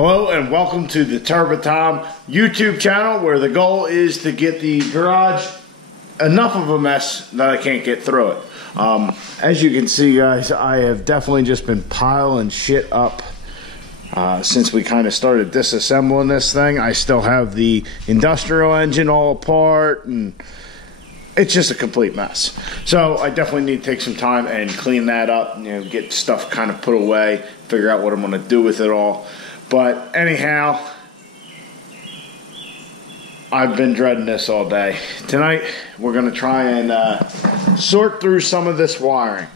Hello and welcome to the Turbo Tom YouTube channel, where the goal is to get the garage enough of a mess that I can't get through it. As you can see, guys, I have definitely just been piling shit up since we kind of started disassembling this thing. I still have the industrial engine all apart, and it's just a complete mess. So I definitely need to take some time and clean that up, get stuff kind of put away, figure out what I'm going to do with it all. But anyhow, I've been dreading this all day. Tonight, we're going to try and sort through some of this wiring.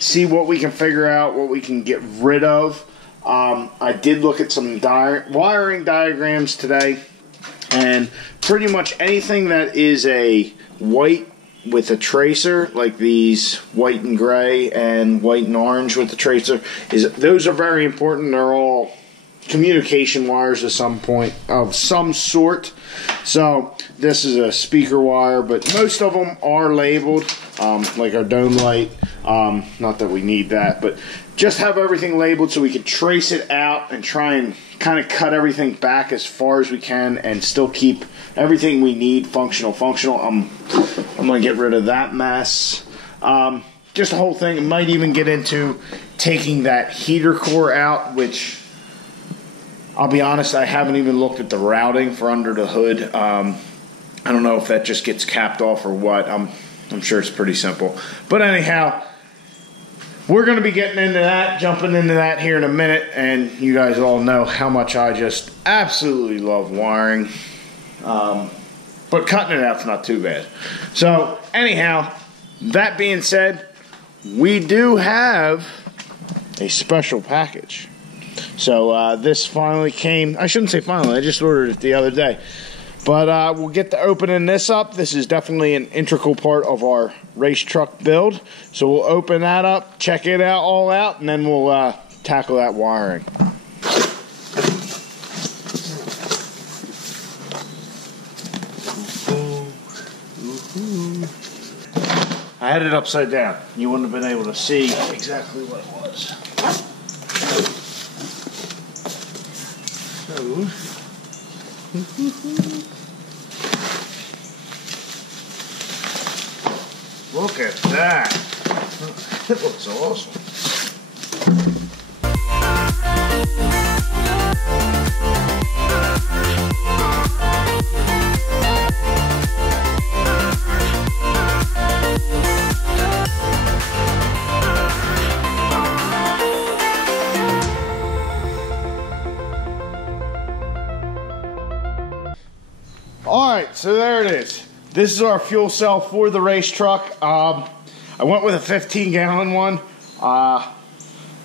See what we can figure out, what we can get rid of. I did look at some wiring diagrams today. And pretty much anything that is a white with a tracer, like these white and gray and white and orange with the tracer, those are very important. They're all communication wires of some sort. So this is a speaker wire, but most of them are labeled, like our dome light. Not that we need that, but just have everything labeled so we can trace it out and try and kind of cut everything back as far as we can and still keep everything we need functional. I'm going to get rid of that mess. Just the whole thing. It might even get into taking that heater core out, which I'll be honest, I haven't even looked at the routing for under the hood. I don't know if that just gets capped off or what. I'm sure it's pretty simple. But anyhow, we're going to be getting into that, jumping into that here in a minute, and you guys all know how much I just absolutely love wiring. But cutting it out's not too bad. So anyhow, that being said, we do have a special package. So this finally came. I shouldn't say finally, I just ordered it the other day. But we'll get to opening this up. This is definitely an integral part of our race truck build. So we'll open that up, check it out all out, and then we'll tackle that wiring. I had it upside down. You wouldn't have been able to see exactly what it was. Look at that. It looks awesome. Alright, so there it is. This is our fuel cell for the race truck. I went with a 15-gallon one.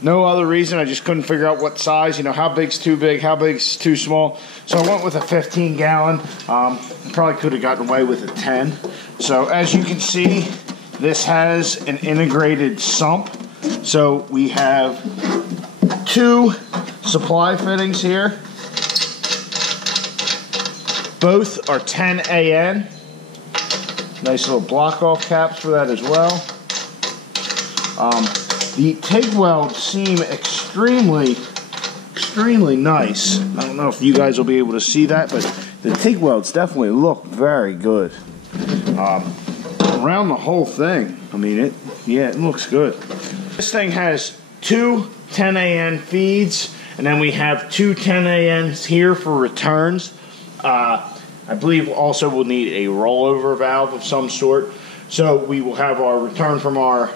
No other reason. I just couldn't figure out what size. How big's too big, how big's too small. So I went with a 15-gallon. Probably could have gotten away with a 10. So as you can see, this has an integrated sump. So we have two supply fittings here. Both are 10 AN. Nice little block off caps for that as well. The TIG welds seem extremely nice. I don't know if you guys will be able to see that, but the TIG welds definitely look very good. Around the whole thing, I mean, it looks good. This thing has two 10 AN feeds, and then we have two 10 ANs here for returns. I believe also we'll need a rollover valve of some sort. So we will have our return from our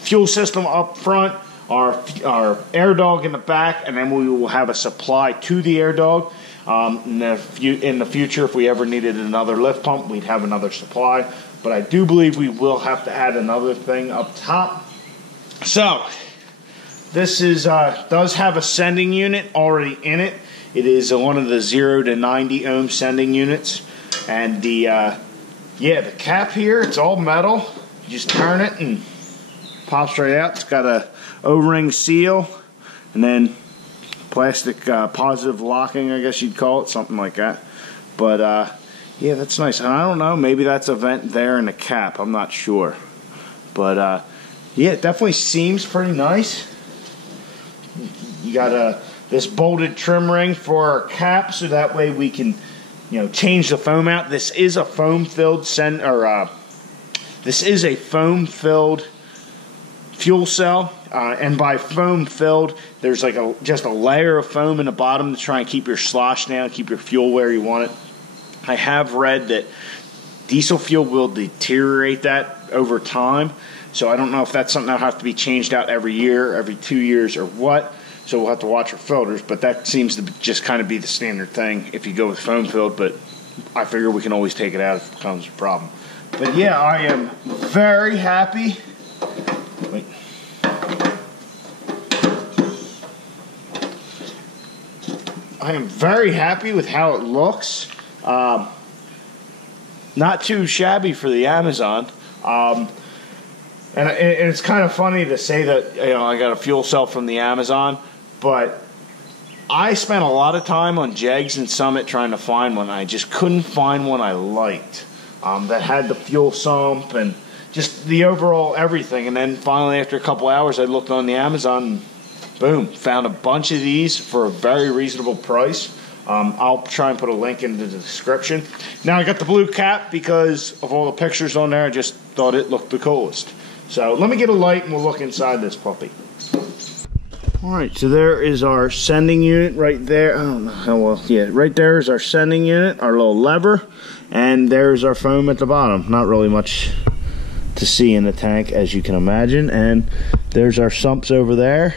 fuel system up front, our air dog in the back, and then we will have a supply to the air dog. In the future, if we ever needed another lift pump, we'd have another supply. But I do believe we will have to add another thing up top. So this does have a sending unit already in it. It is one of the 0 to 90 ohm sending units, and the cap here, it's all metal. You just turn it and pops right out. It's got a O-ring seal, and then plastic positive locking, I guess you'd call it, something like that. But yeah, that's nice. And I don't know, maybe that's a vent there in the cap. I'm not sure, but yeah, it definitely seems pretty nice. You got this bolted trim ring for our cap, so that way we can, change the foam out. This is a foam filled fuel cell, and by foam filled, there's like just a layer of foam in the bottom to try and keep your slosh down, keep your fuel where you want it. I have read that diesel fuel will deteriorate that over time, so I don't know if that's something that'll have to be changed out every year, every 2 years, or what. So we'll have to watch our filters, but that seems to just kind of be the standard thing if you go with foam filled. But I figure we can always take it out if it becomes a problem. But yeah, I am very happy. Wait. I am very happy with how it looks. Not too shabby for the Amazon. And it's kind of funny to say that I got a fuel cell from the Amazon, but I spent a lot of time on Jegs and Summit trying to find one. I just couldn't find one I liked that had the fuel sump and just the overall everything. And then finally, after a couple hours, I looked on the Amazon and boom, found a bunch of these for a very reasonable price. I'll try and put a link in the description. Now I got the blue cap because of all the pictures on there. I just thought it looked the coolest. So let me get a light and we'll look inside this puppy. Alright, so there is our sending unit right there. I don't know how well, yeah, right there is our sending unit, our little lever, and there's our foam at the bottom. Not really much to see in the tank, as you can imagine. And there's our sumps over there.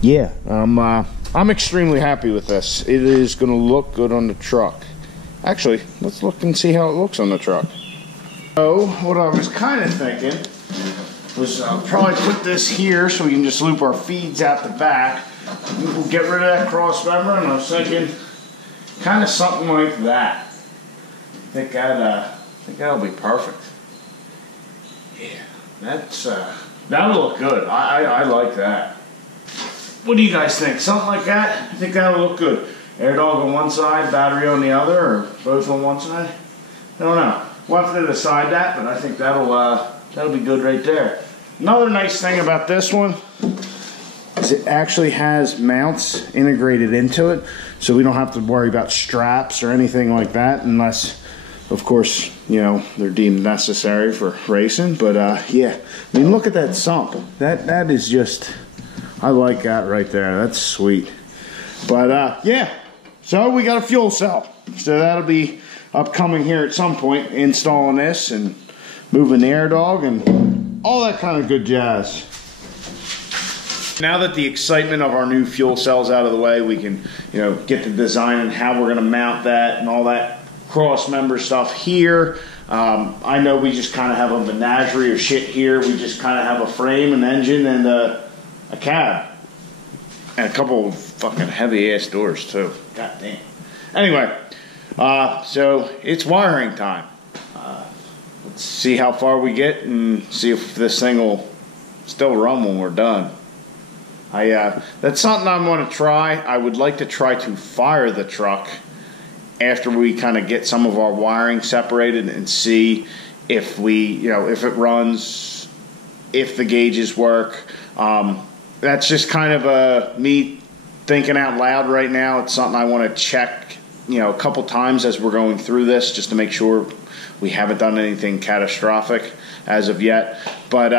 Yeah, I'm extremely happy with this. It is going to look good on the truck. Actually, let's look and see how it looks on the truck. So, what I was kind of thinking was I'll probably put this here so we can just loop our feeds out the back. We'll get rid of that cross member, and I was thinking kind of something like that. I think that'll be perfect. Yeah, that'll look good. I like that. What do you guys think? Something like that? I think that'll look good. Air dog on one side, battery on the other, or both on one side? I don't know. We'll have to decide that, but I think that'll be good right there. Another nice thing about this one is it actually has mounts integrated into it, so we don't have to worry about straps or anything like that, unless, of course, they're deemed necessary for racing. But yeah, I mean, look at that sump. That is just, I like that right there. That's sweet. But yeah, so we got a fuel cell. So that'll be upcoming here at some point, installing this and moving the air dog and all that kind of good jazz. Now that the excitement of our new fuel cell's out of the way, we can, get the design and how we're going to mount that and all that cross member stuff here. I know we just kind of have a menagerie of shit here. We just kind of have a frame, an engine, and a cab. And a couple of fucking heavy ass doors too. God damn. Anyway, so it's wiring time. Let's see how far we get and see if this thing will still run when we're done. That's something I'm going to try. I would like to try to fire the truck after we kind of get some of our wiring separated and see if if it runs, if the gauges work. That's just kind of me thinking out loud right now. It's something I want to check, a couple times as we're going through this, just to make sure we haven't done anything catastrophic as of yet. But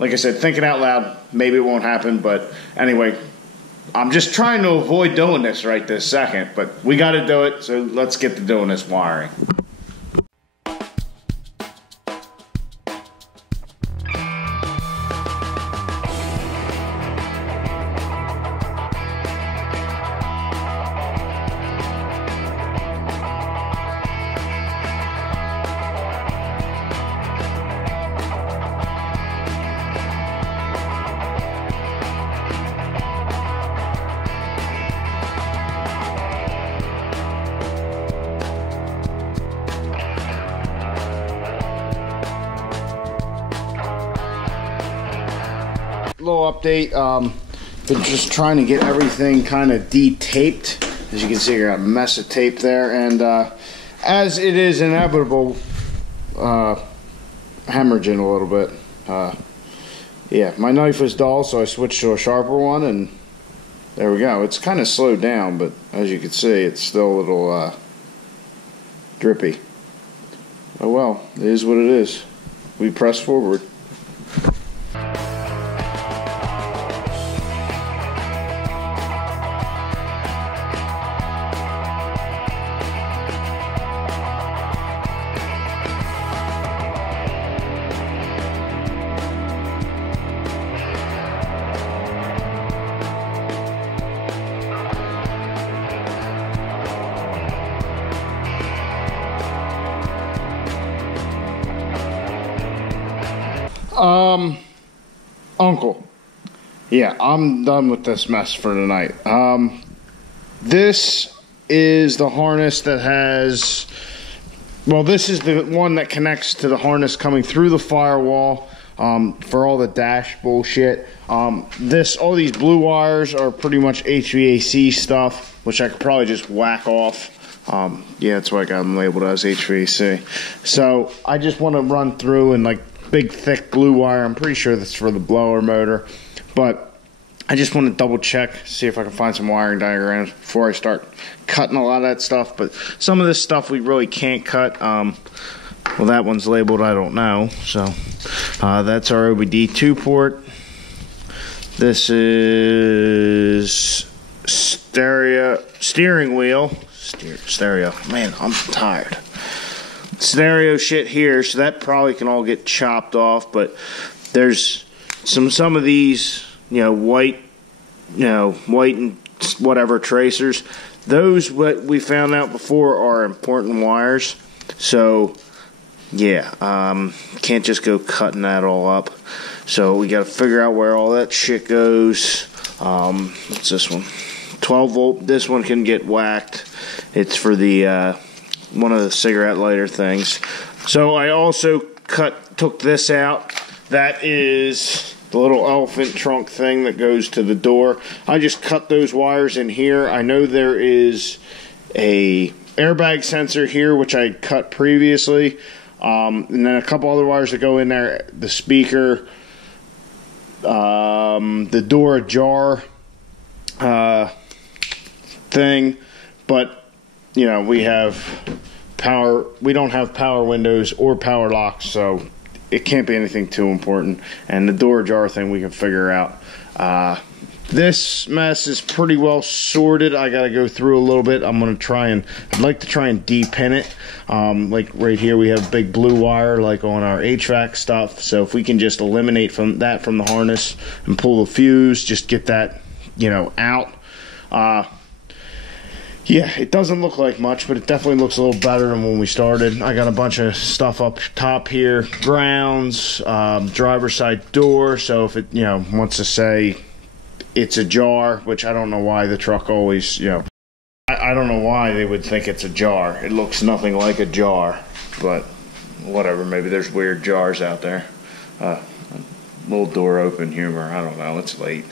like I said, thinking out loud, maybe it won't happen. But anyway, I'm just trying to avoid doing this right this second. But we got to do it, so let's get to doing this wiring. Little update. Been just trying to get everything kind of de-taped. As you can see, I got a mess of tape there, and as it is inevitable, hemorrhaging a little bit. Yeah, my knife was dull, so I switched to a sharper one, and There we go. It's kind of slowed down, but as you can see, it's still a little drippy. Oh well, it is what it is. We press forward. Uncle. Yeah, I'm done with this mess for tonight. This is the harness that has, well, this is the one that connects to the harness coming through the firewall for all the dash bullshit. All these blue wires are pretty much HVAC stuff, which I could probably just whack off. Yeah, that's why I got them labeled as HVAC. So I just want to run through and like big thick blue wire. I'm pretty sure that's for the blower motor, but I just want to double check, see if I can find some wiring diagrams before I start cutting a lot of that stuff. But some of this stuff we really can't cut. Well, that one's labeled I don't know. So that's our OBD2 port. This is steering wheel. Stereo. Man, I'm tired. Stereo shit here, so that probably can all get chopped off, but there's some of these, white and whatever tracers. Those, what we found out before, are important wires. So yeah, can't just go cutting that all up. So we got to figure out where all that shit goes. What's this one? 12 volt. This one can get whacked. It's for the one of the cigarette lighter things. So I also took this out. That is the little elephant trunk thing that goes to the door. I just cut those wires in here. I know there is a airbag sensor here, which I cut previously, and then a couple other wires that go in there. The speaker, the door ajar thing, but we have power. We don't have power windows or power locks, so it can't be anything too important. And the door ajar thing we can figure out. This mess is pretty well sorted. I got to go through a little bit. I'd like to try and de-pin it. Like right here, we have big blue wire like on our HVAC stuff. So if we can just eliminate from the harness and pull the fuse, just get that, out. Yeah, it doesn't look like much, but it definitely looks a little better than when we started. I got a bunch of stuff up top here. Grounds, driver's side door. So if it, wants to say it's ajar, which I don't know why the truck always, I don't know why they would think it's a jar. It looks nothing like a jar, but whatever. Maybe there's weird jars out there. Little door open humor. I don't know. It's late.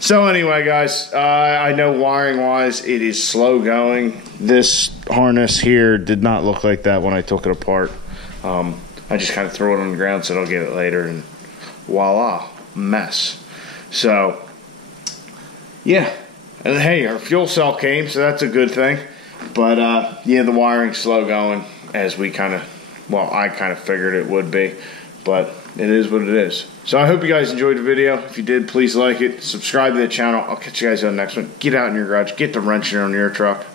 So anyway, guys, I know wiring-wise it is slow going. This harness here did not look like that when I took it apart. I just kind of threw it on the ground, said I'll get it later, and voila, mess. So, yeah. And hey, our fuel cell came, so that's a good thing. But, yeah, the wiring's slow going, as I kind of figured it would be. But it is what it is. So I hope you guys enjoyed the video. If you did, please like it. Subscribe to the channel. I'll catch you guys on the next one. Get out in your garage. Get the wrenching on your truck.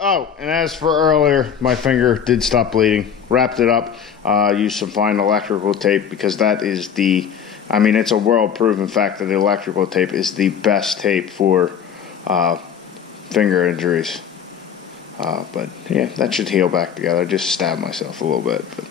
Oh, and as for earlier, my finger did stop bleeding. Wrapped it up. Used some fine electrical tape because that is it's a world-proven fact that the electrical tape is the best tape for finger injuries. But yeah, that should heal back together. I just stabbed myself a little bit. But